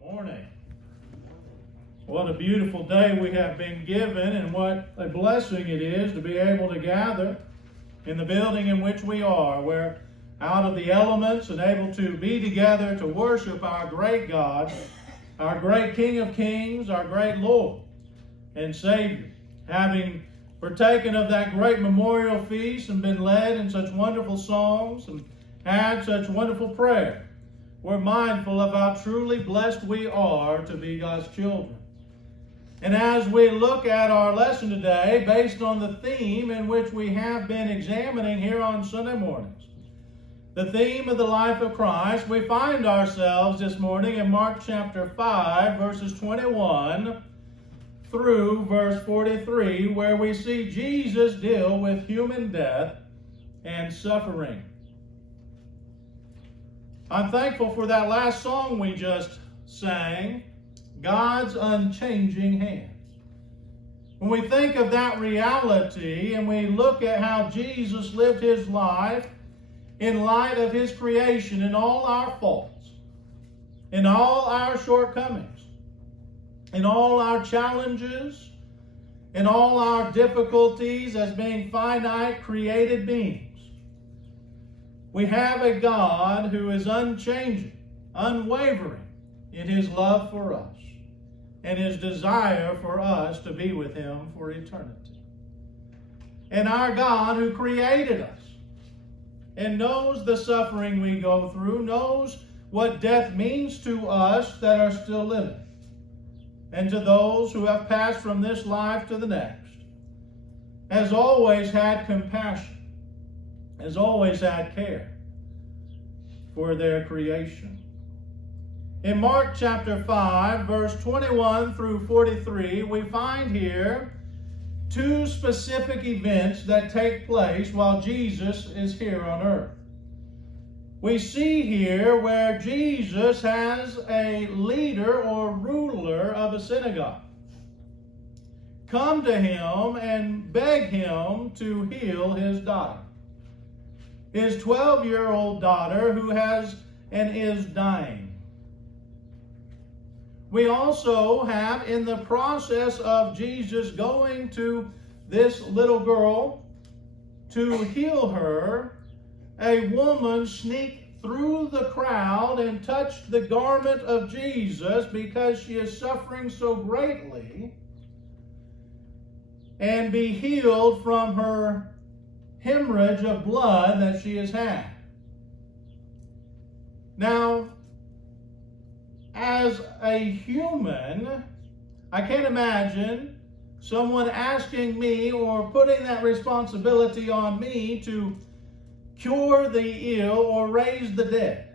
Morning. What a beautiful day we have been given, and what a blessing it is to be able to gather in the building in which we are. We're out of the elements and able to be together to worship our great God, our great King of Kings, our great Lord and Savior. Having partaken of that great memorial feast and been led in such wonderful songs and had such wonderful prayer, we're mindful of how truly blessed we are to be God's children. And as we look at our lesson today, based on the theme in which we have been examining here on Sunday mornings, the theme of the life of Christ, we find ourselves this morning in Mark chapter 5, verses 21 through verse 43, where we see Jesus deal with human death and suffering. I'm thankful for that last song we just sang, God's Unchanging Hand. When we think of that reality and we look at how Jesus lived his life in light of his creation in all our faults, in all our shortcomings, in all our challenges, in all our difficulties as being finite created beings, we have a God who is unchanging, unwavering in his love for us and his desire for us to be with him for eternity. And our God who created us and knows the suffering we go through, knows what death means to us that are still living, and to those who have passed from this life to the next, has always had compassion, has always had care for their creation. In Mark chapter 5, verse 21 through 43, we find here two specific events that take place while Jesus is here on earth. We see here where Jesus has a leader or ruler of a synagogue come to him and beg him to heal his daughter, his 12-year-old daughter who has and is dying. We also have, in the process of Jesus going to this little girl to heal her, a woman sneaked through the crowd and touched the garment of Jesus because she is suffering so greatly, and be healed from her hemorrhage of blood that she has had. Now, as a human, I can't imagine someone asking me or putting that responsibility on me to cure the ill or raise the dead.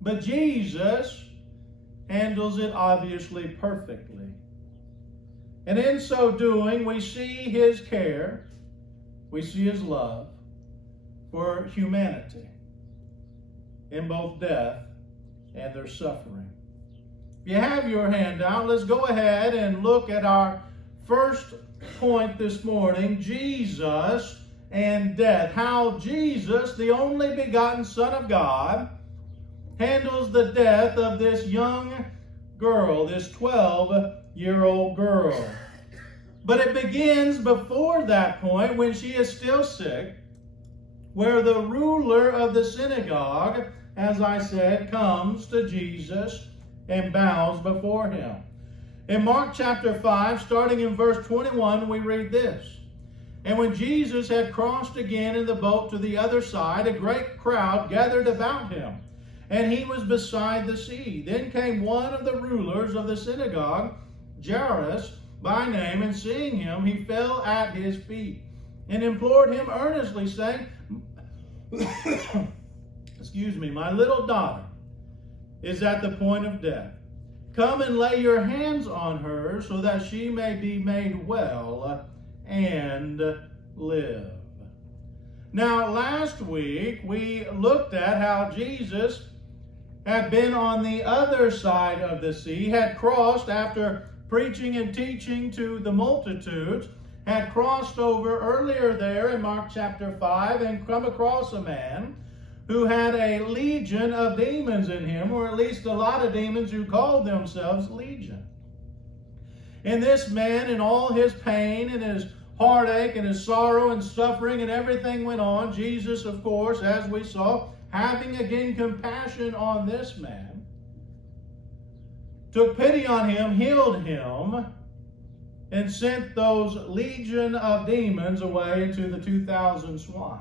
But Jesus handles it obviously perfectly. And in so doing, we see his care, we see his love for humanity in both death and their suffering. If you have your handout, let's go ahead and look at our first point this morning, Jesus and death. How Jesus, the only begotten Son of God, handles the death of this young girl, this 12-year-old girl. But it begins before that point when she is still sick, where the ruler of the synagogue, as I said, comes to Jesus and bows before him. In Mark chapter 5, starting in verse 21, we read this. And when Jesus had crossed again in the boat to the other side, a great crowd gathered about him, and he was beside the sea. Then came one of the rulers of the synagogue, Jairus by name, and seeing him, he fell at his feet and implored him earnestly, saying, my little daughter is at the point of death. Come and lay your hands on her so that she may be made well and live. Now, last week we looked at how Jesus had been on the other side of the sea, had crossed after preaching and teaching to the multitudes, had crossed over earlier there in Mark chapter 5 and come across a man who had a legion of demons in him, or at least a lot of demons who called themselves legion. And this man, in all his pain and his heartache and his sorrow and suffering and everything went on, Jesus, of course, as we saw, having again compassion on this man, took pity on him, healed him, and sent those legion of demons away into the 2,000 swine.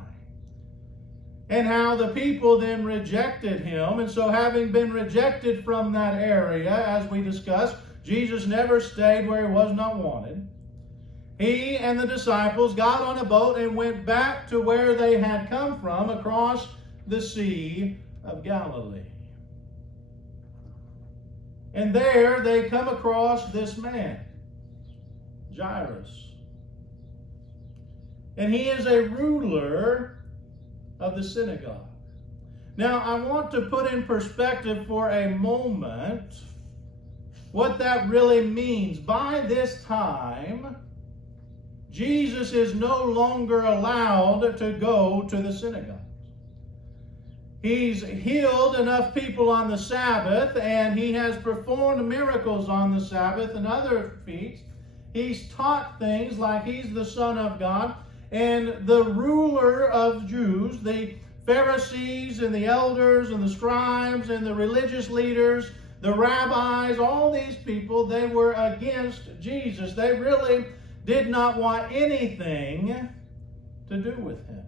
And how the people then rejected him. And so having been rejected from that area, as we discussed, Jesus never stayed where he was not wanted. He and the disciples got on a boat and went back to where they had come from, across the Sea of Galilee. And there they come across this man, Jairus. And he is a ruler of the synagogue. Now, I want to put in perspective for a moment what that really means. By this time, Jesus is no longer allowed to go to the synagogue. He's healed enough people on the Sabbath, and he has performed miracles on the Sabbath and other feats. He's taught things like he's the Son of God. And the ruler of Jews, the Pharisees and the elders and the scribes and the religious leaders, the rabbis, all these people, they were against Jesus. They really did not want anything to do with him.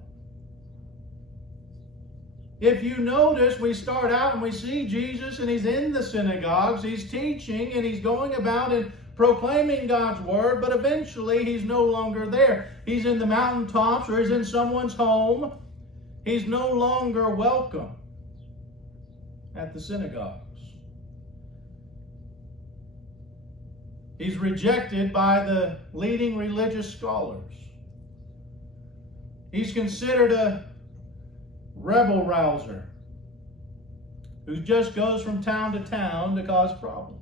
If you notice, we start out and we see Jesus, and he's in the synagogues, he's teaching, and he's going about and proclaiming God's word, but eventually he's no longer there. He's in the mountaintops, or he's in someone's home. He's no longer welcome at the synagogues. He's rejected by the leading religious scholars. He's considered a rebel rouser who just goes from town to town to cause problems.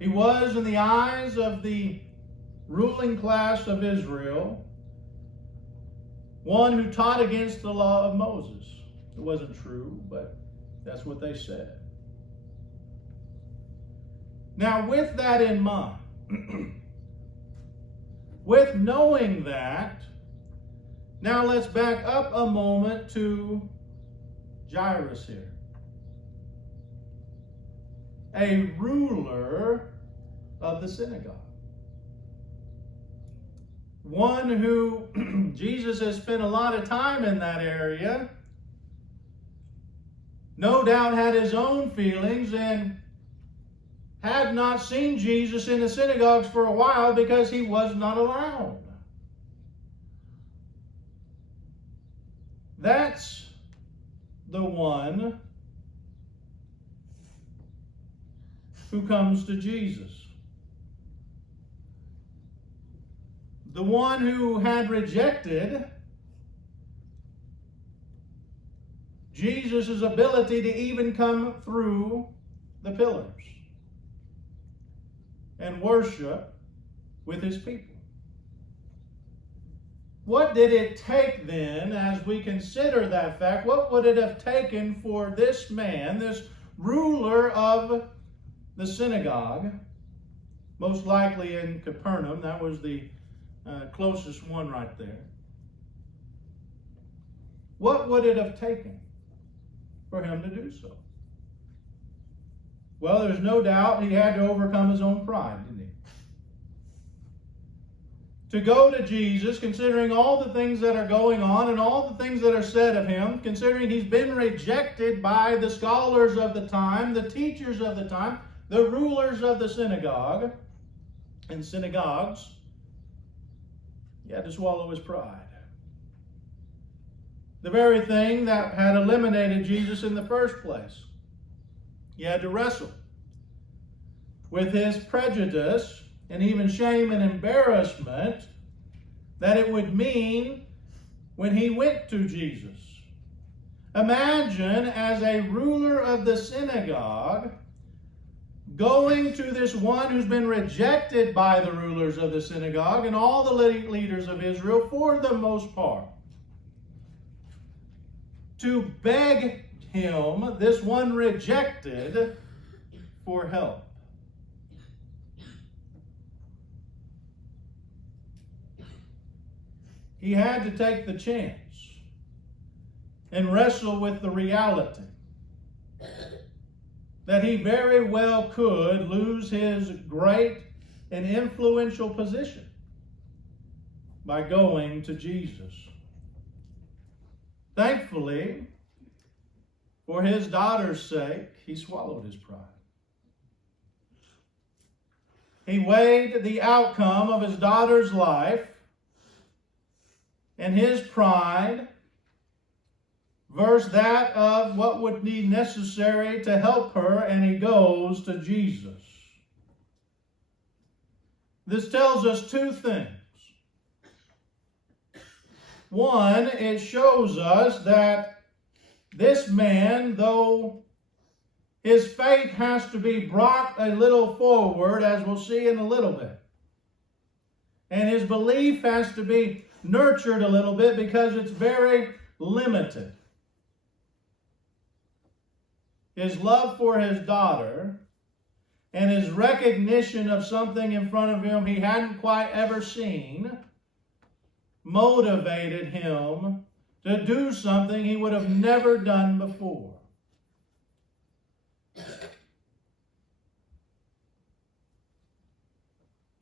He was, in the eyes of the ruling class of Israel, one who taught against the law of Moses. It wasn't true, but that's what they said. Now, with that in mind, with knowing that, now let's back up a moment to Jairus here. A ruler of the synagogue. One who Jesus has spent a lot of time in that area. No doubt had his own feelings and had not seen Jesus in the synagogues for a while because he was not allowed. That's the one who comes to Jesus. The one who had rejected Jesus' ability to even come through the pillars and worship with his people. What did it take then, as we consider that fact, what would it have taken for this man, this ruler of the synagogue, most likely in Capernaum, that was the closest one right there. What would it have taken for him to do so? Well, there's no doubt he had to overcome his own pride, didn't he? To go to Jesus, considering all the things that are going on and all the things that are said of him, considering he's been rejected by the scholars of the time, the teachers of the time, the rulers of the synagogue and synagogues, he had to swallow his pride. The very thing that had eliminated Jesus in the first place. He had to wrestle with his prejudice and even shame and embarrassment that it would mean when he went to Jesus. Imagine, as a ruler of the synagogue, going to this one who's been rejected by the rulers of the synagogue and all the leaders of Israel for the most part. to beg him, this one rejected, for help. He had to take the chance and wrestle with the reality that he very well could lose his great and influential position by going to Jesus. Thankfully, for his daughter's sake, he swallowed his pride. He weighed the outcome of his daughter's life and his pride versus that of what would be necessary to help her, and he goes to Jesus. This tells us two things. One, it shows us that this man, though his faith has to be brought a little forward, as we'll see in a little bit, and his belief has to be nurtured a little bit because it's very limited. His love for his daughter and his recognition of something in front of him he hadn't quite ever seen motivated him to do something he would have never done before.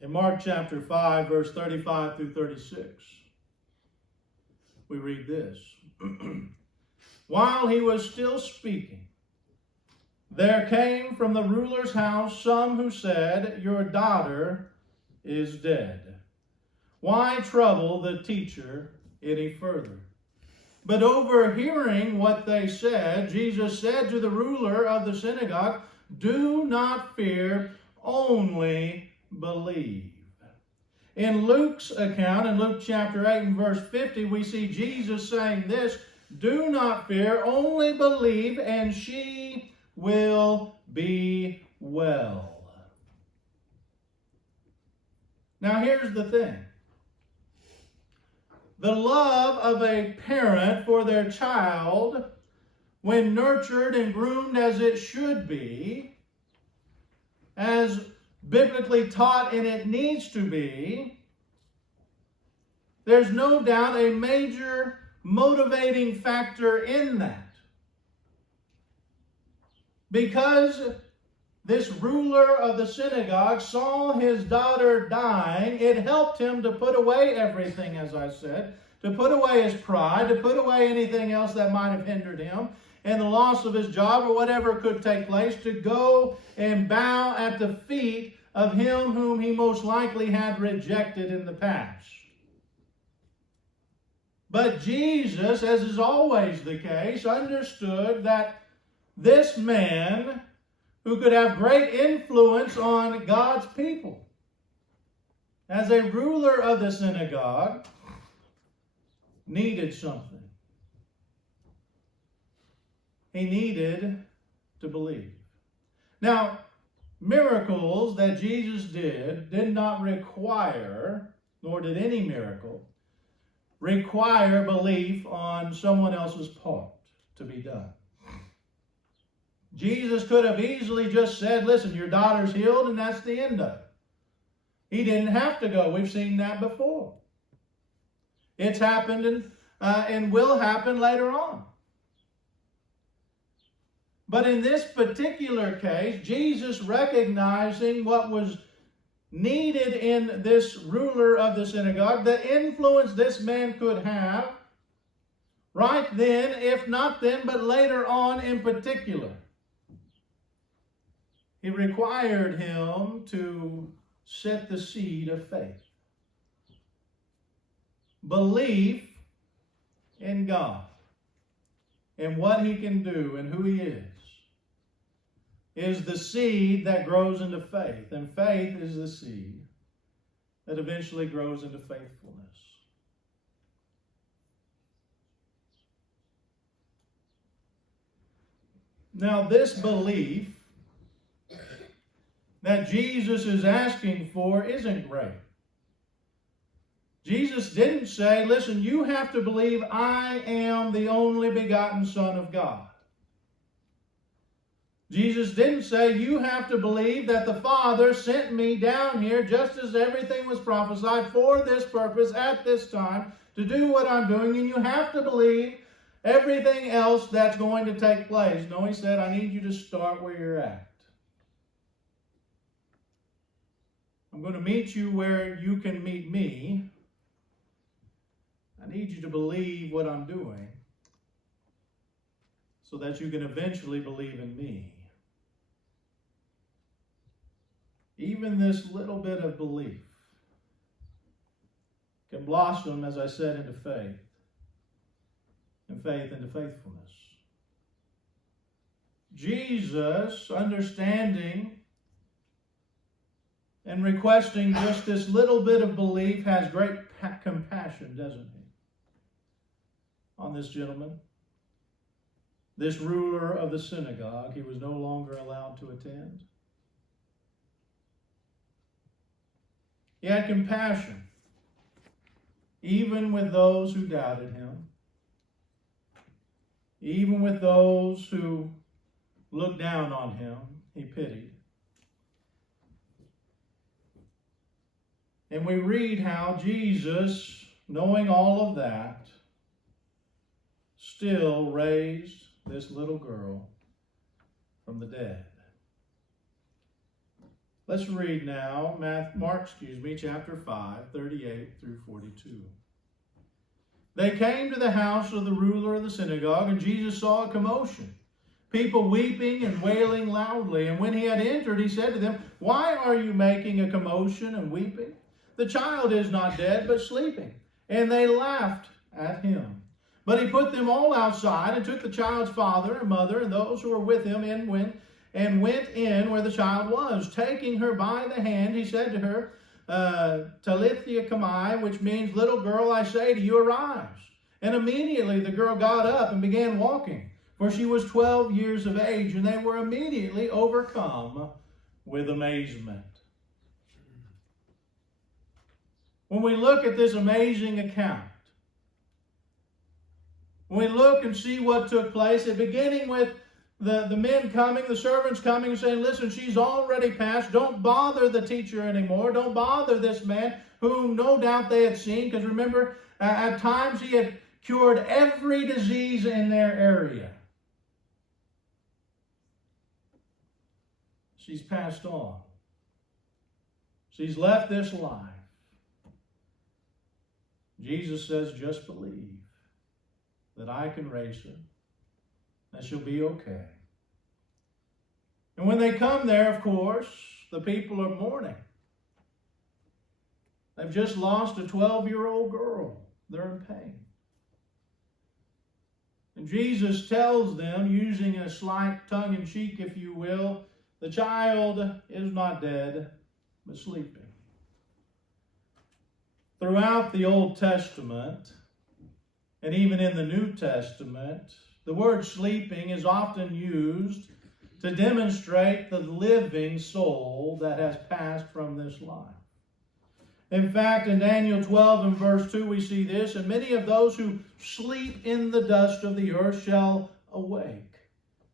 In Mark chapter 5, verse 35 through 36, we read this. While he was still speaking, there came from the ruler's house some who said, "Your daughter is dead. Why trouble the teacher any further?" But overhearing what they said, Jesus said to the ruler of the synagogue, "Do not fear, only believe." In Luke's account, in Luke chapter 8 and verse 50, we see Jesus saying this, "Do not fear, only believe, and she will be well." Now here's the thing. The love of a parent for their child, when nurtured and groomed as it should be, as biblically taught and it needs to be, there's no doubt a major motivating factor in that. Because this ruler of the synagogue saw his daughter dying, it helped him to put away everything, as I said, to put away his pride, to put away anything else that might have hindered him, and the loss of his job or whatever could take place, to go and bow at the feet of him whom he most likely had rejected in the past. But Jesus, as is always the case, understood that this man, who could have great influence on God's people, as a ruler of the synagogue, needed something. He needed to believe. Now, miracles that Jesus did not require, nor did any miracle, require belief on someone else's part to be done. Jesus could have easily just said, "Listen, your daughter's healed," and that's the end of it. He didn't have to go. We've seen that before. It's happened and will happen later on. But in this particular case, Jesus, recognizing what was needed in this ruler of the synagogue, the influence this man could have, right then, if not then, but later on in particular, he required him to set the seed of faith. Belief in God and what he can do and who he is the seed that grows into faith. And faith is the seed that eventually grows into faithfulness. Now, this belief that Jesus is asking for isn't great. Jesus didn't say, listen, you have to believe I am the only begotten Son of God. Jesus didn't say, you have to believe that the Father sent me down here just as everything was prophesied for this purpose at this time to do what I'm doing, and you have to believe everything else that's going to take place. No, he said, I need you to start where you're at. I'm going to meet you where you can meet me. I need you to believe what I'm doing so that you can eventually believe in me. Even this little bit of belief can blossom, as I said, into faith, and faith into faithfulness. Jesus, understanding and requesting just this little bit of belief, has great compassion, doesn't he, on this gentleman, this ruler of the synagogue. He was no longer allowed to attend. He had compassion, even with those who doubted him, even with those who looked down on him, he pitied. And we read how Jesus, knowing all of that, still raised this little girl from the dead. Let's read now Mark chapter 5, 38 through 42. They came to the house of the ruler of the synagogue, and Jesus saw a commotion, people weeping and wailing loudly. And when he had entered, he said to them, why are you making a commotion and weeping? The child is not dead, but sleeping. And they laughed at him. But he put them all outside and took the child's father and mother and those who were with him and went in where the child was. Taking her by the hand, he said to her, Talitha Kamai, which means, little girl, I say to you, arise. And immediately the girl got up and began walking, for she was 12 years of age, and they were immediately overcome with amazement. When we look at this amazing account, when we look and see what took place, at beginning with the men coming, the servants coming and saying, listen, she's already passed. Don't bother the teacher anymore. Don't bother this man whom no doubt they had seen. Because remember, at times he had cured every disease in their area. She's passed on. She's left this life. Jesus says, just believe that I can raise her, that she'll be okay. And when they come there, of course, the people are mourning. They've just lost a 12-year-old girl. They're in pain. And Jesus tells them, using a slight tongue-in-cheek, if you will, the child is not dead, but sleeping. Throughout the Old Testament, and even in the New Testament, the word sleeping is often used to demonstrate the living soul that has passed from this life. In fact, in Daniel 12 and verse 2, we see this, and many of those who sleep in the dust of the earth shall awake,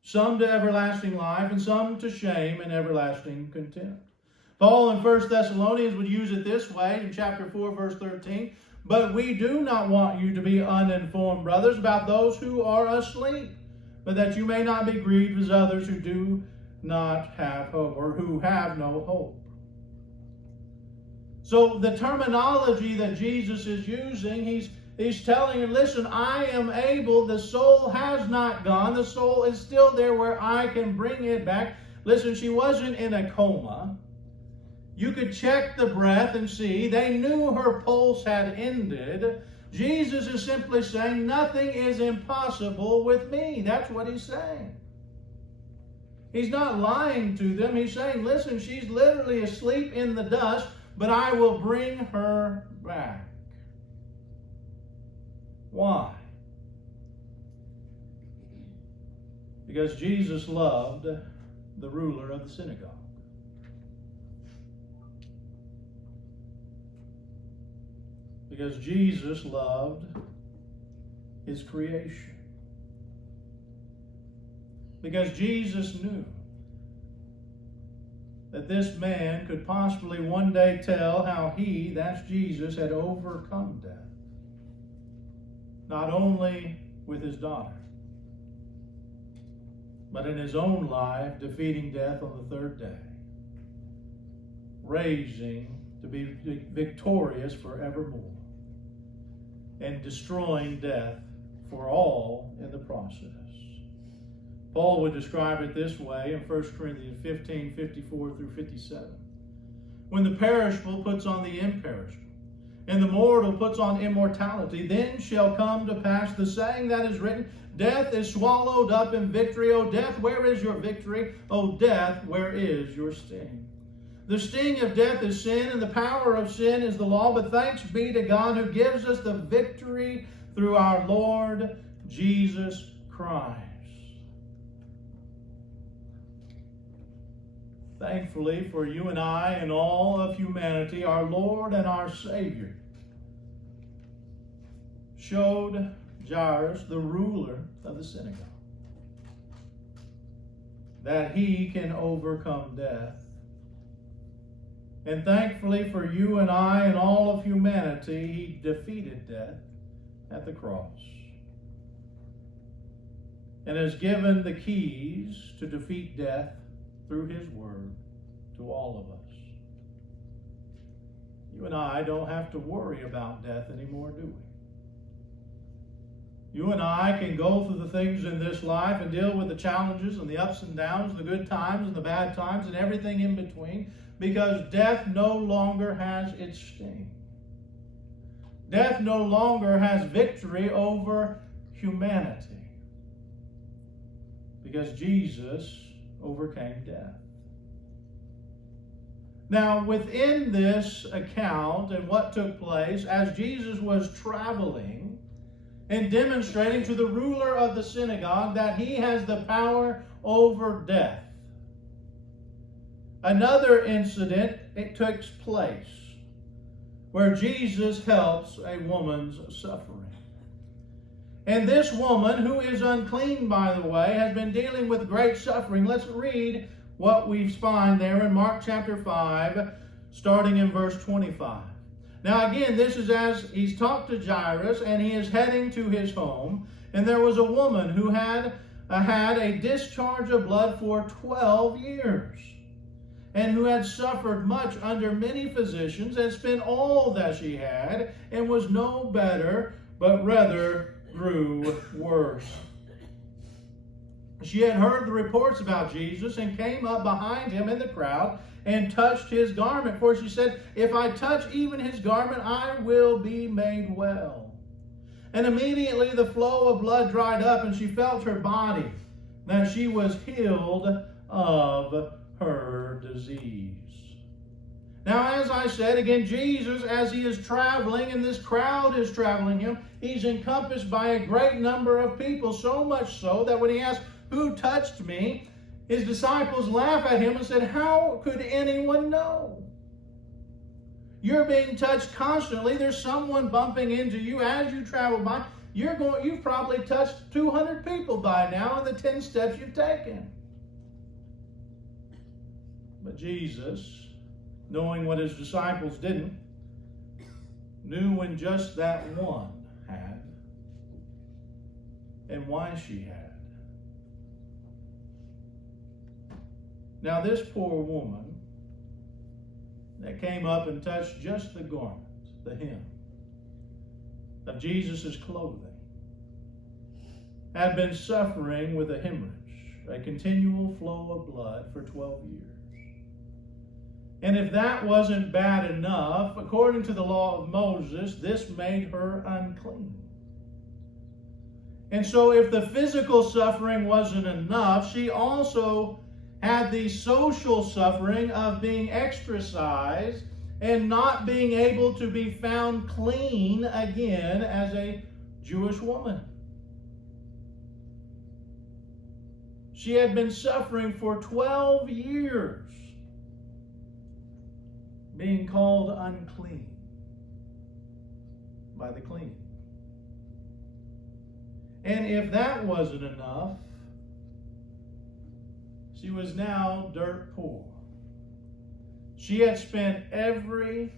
some to everlasting life, and some to shame and everlasting contempt. Paul in 1 Thessalonians would use it this way in chapter 4, verse 13. But we do not want you to be uninformed, brothers, about those who are asleep, but that you may not be grieved as others who do not have hope, or who have no hope. So the terminology that Jesus is using, he's telling you, listen, I am able, the soul has not gone, the soul is still there where I can bring it back. Listen, she wasn't in a coma. You could check the breath and see. They knew her pulse had ended. Jesus is simply saying, nothing is impossible with me. That's what he's saying. He's not lying to them. He's saying, listen, she's literally asleep in the dust, but I will bring her back. Why? Because Jesus loved the ruler of the synagogue. Because Jesus loved his creation. Because Jesus knew that this man could possibly one day tell how he, that's Jesus, had overcome death. Not only with his daughter, but in his own life, defeating death on the third day, raising to be victorious forevermore, and destroying death for all in the process. Paul would describe it this way in 1 Corinthians 15, 54 through 57. When the perishable puts on the imperishable, and the mortal puts on immortality, then shall come to pass the saying that is written, death is swallowed up in victory. O death, where is your victory? O death, where is your sting? The sting of death is sin, and the power of sin is the law. But thanks be to God who gives us the victory through our Lord Jesus Christ. Thankfully for you and I and all of humanity, our Lord and our Savior showed Jairus, the ruler of the synagogue, that he can overcome death. And thankfully for you and I and all of humanity, he defeated death at the cross and has given the keys to defeat death through his word to all of us. You and I don't have to worry about death anymore, do we? You and I can go through the things in this life and deal with the challenges and the ups and downs, the good times and the bad times and everything in between, because death no longer has its sting. Death no longer has victory over humanity, because Jesus overcame death. Now, within this account and what took place as Jesus was traveling and demonstrating to the ruler of the synagogue that he has the power over death, another incident takes place where Jesus helps a woman's suffering. And this woman, who is unclean, by the way, has been dealing with great suffering. Let's read what we find there in Mark chapter 5, starting in verse 25. Now again, this is as he's talked to Jairus, and he is heading to his home. And there was a woman who had a discharge of blood for 12 years, and who had suffered much under many physicians, and spent all that she had, and was no better, but rather grew worse. She had heard the reports about Jesus and came up behind him in the crowd and touched his garment. For she said, if I touch even his garment, I will be made well. And immediately the flow of blood dried up, and she felt her body, that she was healed of her disease. Now, as I said, again, Jesus, as he is traveling, and this crowd is traveling him, he's encompassed by a great number of people, so much so that when he asked, who touched me? His disciples laughed at him and said, how could anyone know? You're being touched constantly. There's someone bumping into you as you travel by. You've probably touched 200 people by now in the 10 steps you've taken. But Jesus, knowing what his disciples didn't, knew when just that one had and why she had. Now this poor woman that came up and touched just the garment, the hem of Jesus' clothing, had been suffering with a hemorrhage, a continual flow of blood for 12 years. And if that wasn't bad enough, according to the law of Moses, this made her unclean. And so if the physical suffering wasn't enough, she also had the social suffering of being ostracized and not being able to be found clean again as a Jewish woman. She had been suffering for 12 years, being called unclean. by the cleaning. And if that wasn't enough, she was now dirt poor. She had spent every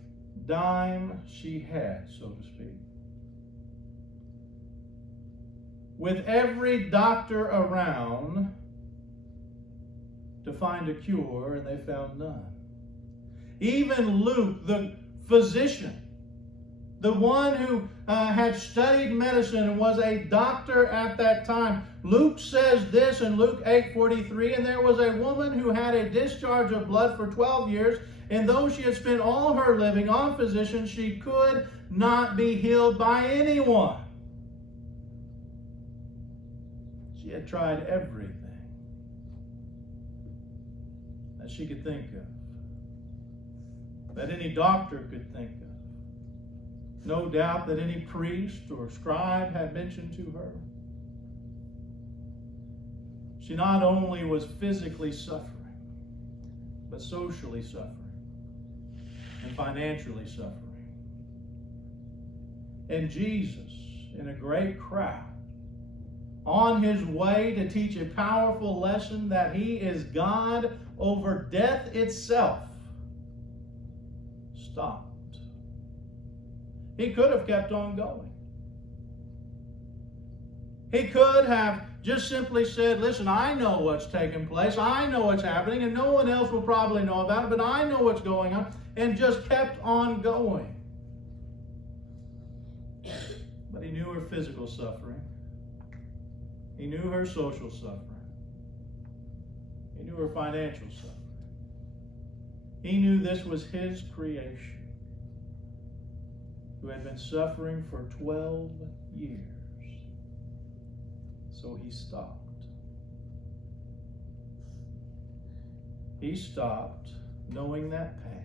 dime she had, so to speak. With every doctor around to find a cure, and they found none. Even Luke, the physician, the one who had studied medicine and was a doctor at that time, Luke says this in Luke 8:43, and there was a woman who had a discharge of blood for 12 years, and though she had spent all her living on physicians, she could not be healed by anyone. She had tried everything that she could think of, that any doctor could think of. No doubt that any priest or scribe had mentioned to her. She not only was physically suffering, but socially suffering and financially suffering. And Jesus, in a great crowd, on his way to teach a powerful lesson that he is God over death itself, stopped. He could have kept on going. He could have just simply said, listen, I know what's taking place. I know what's happening, and no one else will probably know about it, but I know what's going on, and just kept on going. But he knew her physical suffering. He knew her social suffering. He knew her financial suffering. He knew this was his creation, who had been suffering for 12 years. So he stopped. He stopped knowing that pain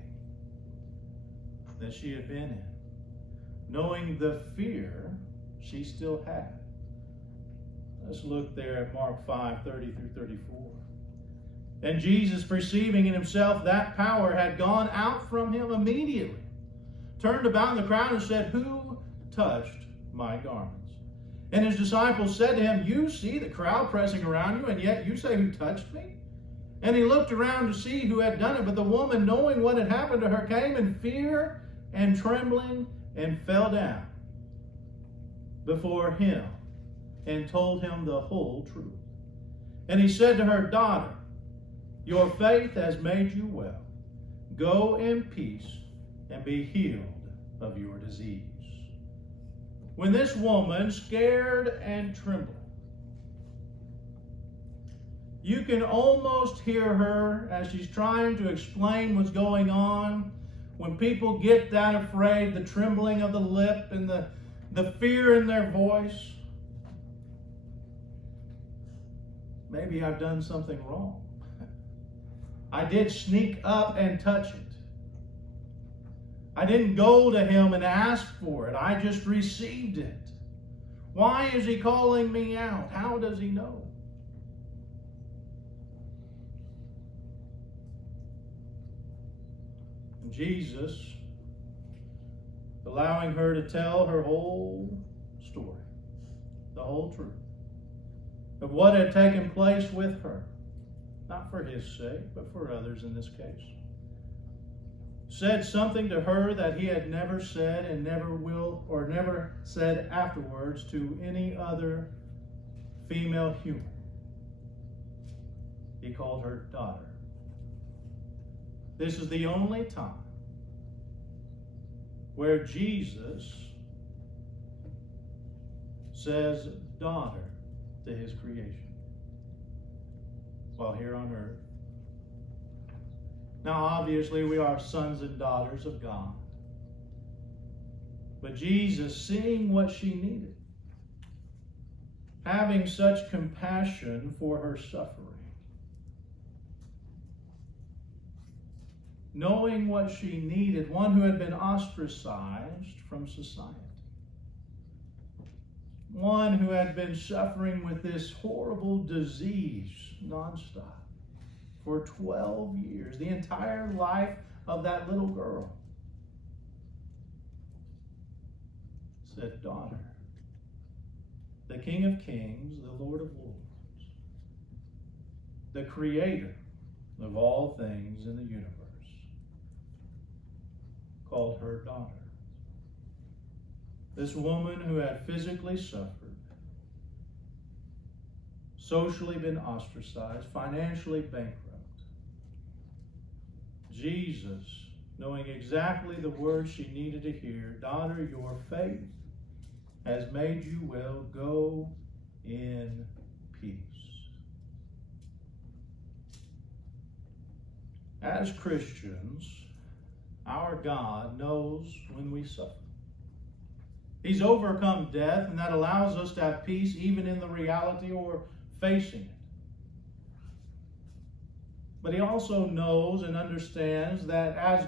that she had been in, knowing the fear she still had. Let's look there at Mark 5:30 through 34. And Jesus, perceiving in himself that power had gone out from him immediately, turned about in the crowd and said, who touched my garments? And his disciples said to him, you see the crowd pressing around you, and yet you say, who touched me? And he looked around to see who had done it. But the woman, knowing what had happened to her, came in fear and trembling and fell down before him and told him the whole truth. And he said to her, daughter, your faith has made you well. Go in peace and be healed of your disease. When this woman, scared and trembling, you can almost hear her as she's trying to explain what's going on. When people get that afraid, the trembling of the lip and the fear in their voice. Maybe I've done something wrong. I did sneak up and touch it. I didn't go to him and ask for it. I just received it. Why is he calling me out? How does he know? And Jesus, allowing her to tell her whole story, the whole truth of what had taken place with her, not for his sake, but for others in this case, said something to her that he had never said and never will, or never said afterwards to any other female human. He called her daughter. This is the only time where Jesus says daughter to his creation while here on earth. Now, obviously, we are sons and daughters of God. But Jesus, seeing what she needed, having such compassion for her suffering, knowing what she needed, one who had been ostracized from society, one who had been suffering with this horrible disease nonstop for 12 years, the entire life of that little girl. said, "Daughter, the King of Kings, the Lord of Lords, the Creator of all things in the universe, called her daughter." This woman who had physically suffered, socially been ostracized, financially bankrupt. Jesus, knowing exactly the words she needed to hear, "Daughter, your faith has made you well. Go in peace." As Christians, our God knows when we suffer. He's overcome death, and that allows us to have peace even in the reality or facing it. But He also knows and understands that as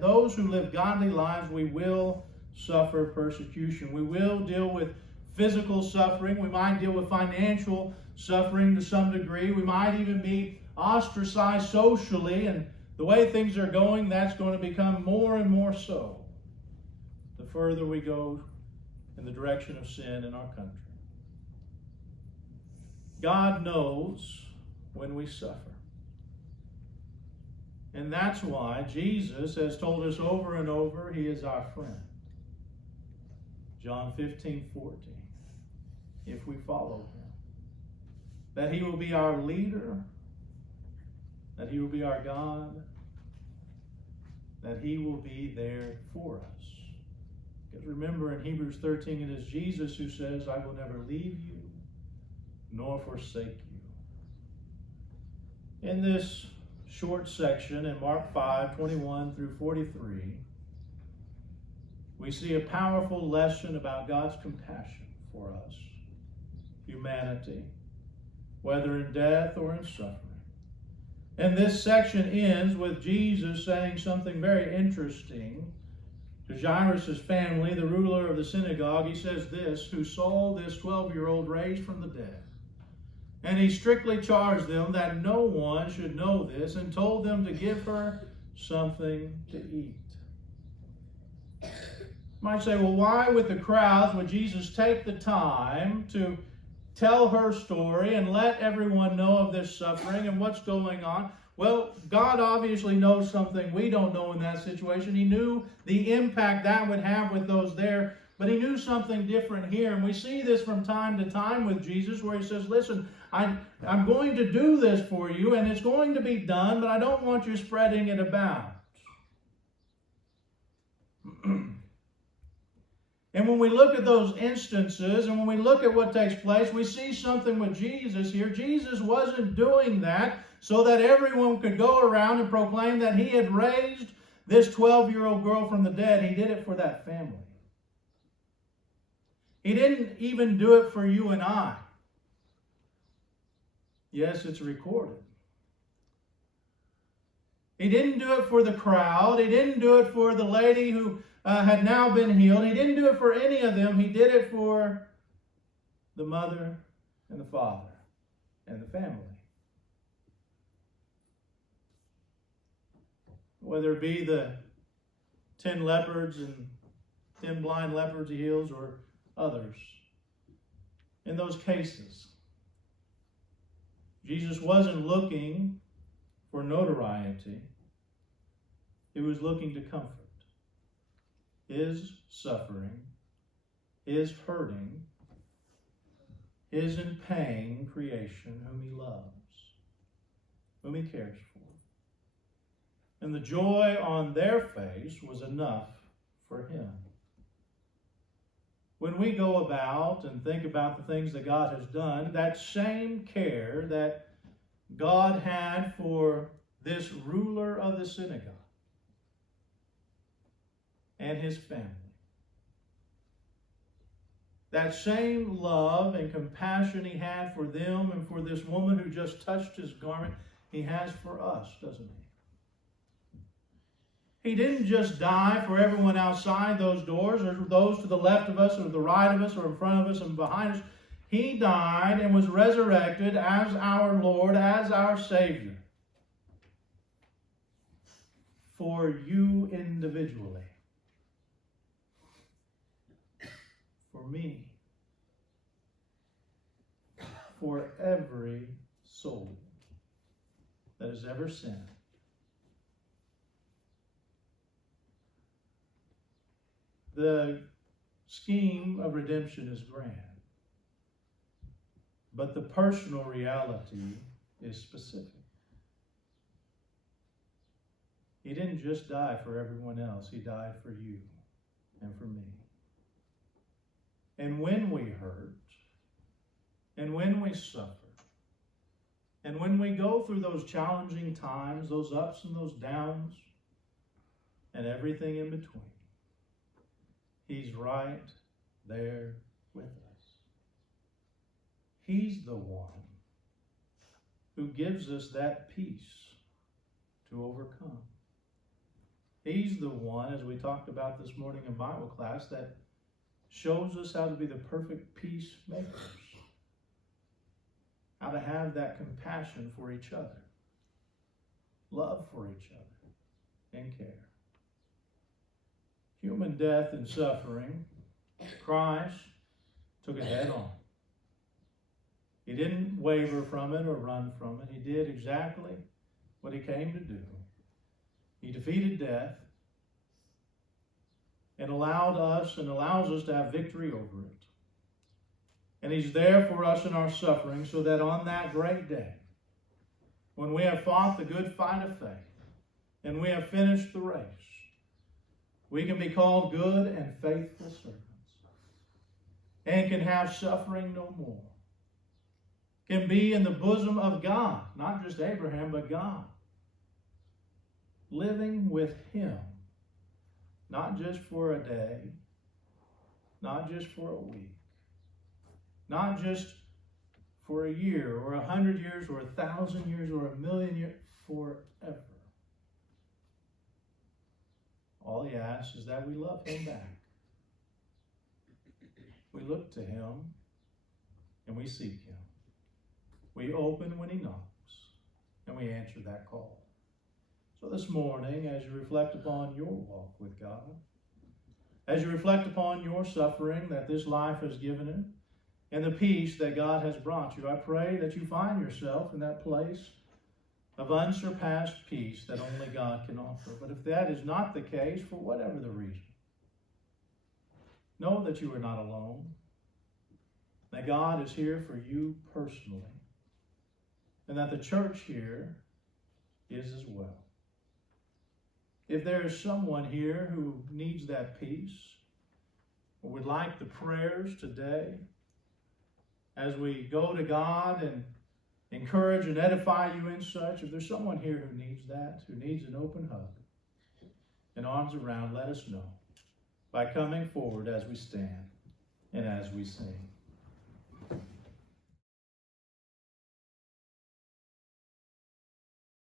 those who live godly lives, we will suffer persecution. We will deal with physical suffering. We might deal with financial suffering to some degree. We might even be ostracized socially, and the way things are going, that's going to become more and more so the further we go in the direction of sin in our country. God knows when we suffer. And that's why Jesus has told us over and over He is our friend. John 15:14. If we follow Him, that He will be our leader, that He will be our God, that He will be there for us. Because remember in Hebrews 13, it is Jesus who says, "I will never leave you nor forsake you." In this short section in Mark 5:21 through 43, we see a powerful lesson about God's compassion for us, humanity, whether in death or in suffering. And this section ends with Jesus saying something very interesting to Jairus' family, the ruler of the synagogue. He says this, "Who saw this 12-year-old raised from the dead. And He strictly charged them that no one should know this, and told them to give her something to eat." You might say, well, why with the crowds would Jesus take the time to tell her story and let everyone know of this suffering and what's going on? Well, God obviously knows something we don't know in that situation. He knew the impact that would have with those there, but He knew something different here. And we see this from time to time with Jesus, where He says, "Listen, I'm going to do this for you, and it's going to be done, but I don't want you spreading it about." And when we look at those instances, and when we look at what takes place, we see something with Jesus here. Jesus wasn't doing that so that everyone could go around and proclaim that He had raised this 12-year-old girl from the dead. He did it for that family. He didn't even do it for you and I. Yes, it's recorded. He didn't do it for the crowd. He didn't do it for the lady who had now been healed. He didn't do it for any of them. He did it for the mother and the father and the family. Whether it be the 10 leopards and 10 blind leopards He heals, or others. In those cases, Jesus wasn't looking for notoriety. He was looking to comfort His suffering, His hurting, His in pain creation whom He loves, whom He cares for. And the joy on their face was enough for Him. When we go about and think about the things that God has done, that same care that God had for this ruler of the synagogue and his family, that same love and compassion He had for them and for this woman who just touched His garment, He has for us, doesn't He? He didn't just die for everyone outside those doors, or those to the left of us, or the right of us, or in front of us and behind us. He died and was resurrected as our Lord, as our Savior, for you individually. for me, for every soul that has ever sinned. The scheme of redemption is grand, but the personal reality is specific. He didn't just die for everyone else, he died for you and for me. And when we hurt, and when we suffer, and when we go through those challenging times, those ups and those downs, and everything in between, He's right there with us. He's the one who gives us that peace to overcome. He's the one, as we talked about this morning in Bible class, that shows us how to be the perfect peacemakers, how to have that compassion for each other, love for each other, and care. Human death and suffering, Christ took it head on. He didn't waver from it or run from it. He did exactly what He came to do. He defeated death and allowed us and allows us to have victory over it. And He's there for us in our suffering so that on that great day, when we have fought the good fight of faith and we have finished the race, we can be called good and faithful servants and can have suffering no more. Can be in the bosom of God, not just Abraham, but God. Living with Him, not just for a day, not just for a week, not just for a year or 100 years or 1,000 years or 1,000,000 years, forever. All He asks is that we love Him back. We look to Him and we seek Him. We open when He knocks and we answer that call. So this morning, as you reflect upon your walk with God, as you reflect upon your suffering that this life has given you, and the peace that God has brought you, I pray that you find yourself in that place of unsurpassed peace that only God can offer. But if that is not the case, for whatever the reason, know that you are not alone, that God is here for you personally, and that the church here is as well. If there is someone here who needs that peace, or would like the prayers today, as we go to God and encourage and edify you in such, if there's someone here who needs that, who needs an open hug and arms around, let us know by coming forward as we stand and as we sing.